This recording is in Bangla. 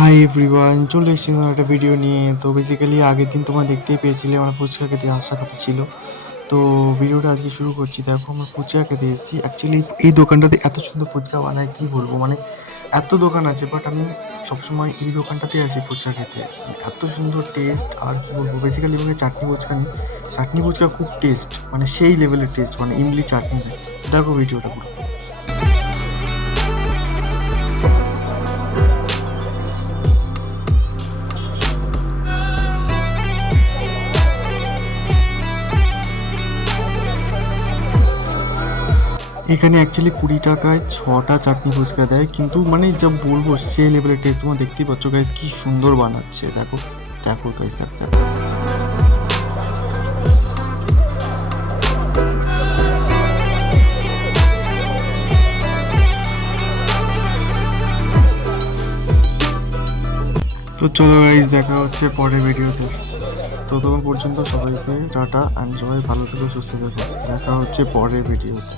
হাই এভরিওয়ান, চলে এসেছি নতুন একটা ভিডিও নিয়ে। তো বেসিক্যালি আগের দিন তোমরা দেখতেই পেয়েছিলে আমার ফুচকা খেতে আসার কথা ছিল। তো ভিডিওটা আজকে শুরু করছি। দেখো আমরা ফুচকা খেতে এসেছি। অ্যাকচুয়ালি এই দোকানটাতে এত সুন্দর ফুচকা বানায় কি বলবো, মানে এত দোকান আছে বাট আমি সবসময় এই দোকানটাতে আসি ফুচকা খেতে। মানে এত সুন্দর টেস্ট আর কি বলবো। বেসিক্যালি এখানে চাটনি ফুচকা নিই, চাটনি ফুচকা খুব টেস্ট, মানে সেই লেভেলের টেস্ট, মানে ইমলি চাটনি দেয়। দেখো ভিডিওটা পুরো। এখানে অ্যাকচুয়ালি 20 টাকায় 6টা চাটনি ফুচকা দেয়, কিন্তু মানে যা বলবো সে লেভেলের টেস্ট। তোমরা দেখতেই পাচ্ছ গাইস কি সুন্দর বানাচ্ছে। দেখো দেখো গাইস, দেখো দেখো। তো চলো গাইস, দেখা হচ্ছে পরের ভিডিওতে। ততক্ষণ পর্যন্ত সবাইকে টাটা, অ্যান্ড সবাই ভালো থেকো, সুস্থ থেকো। দেখা হচ্ছে পরের ভিডিওতে।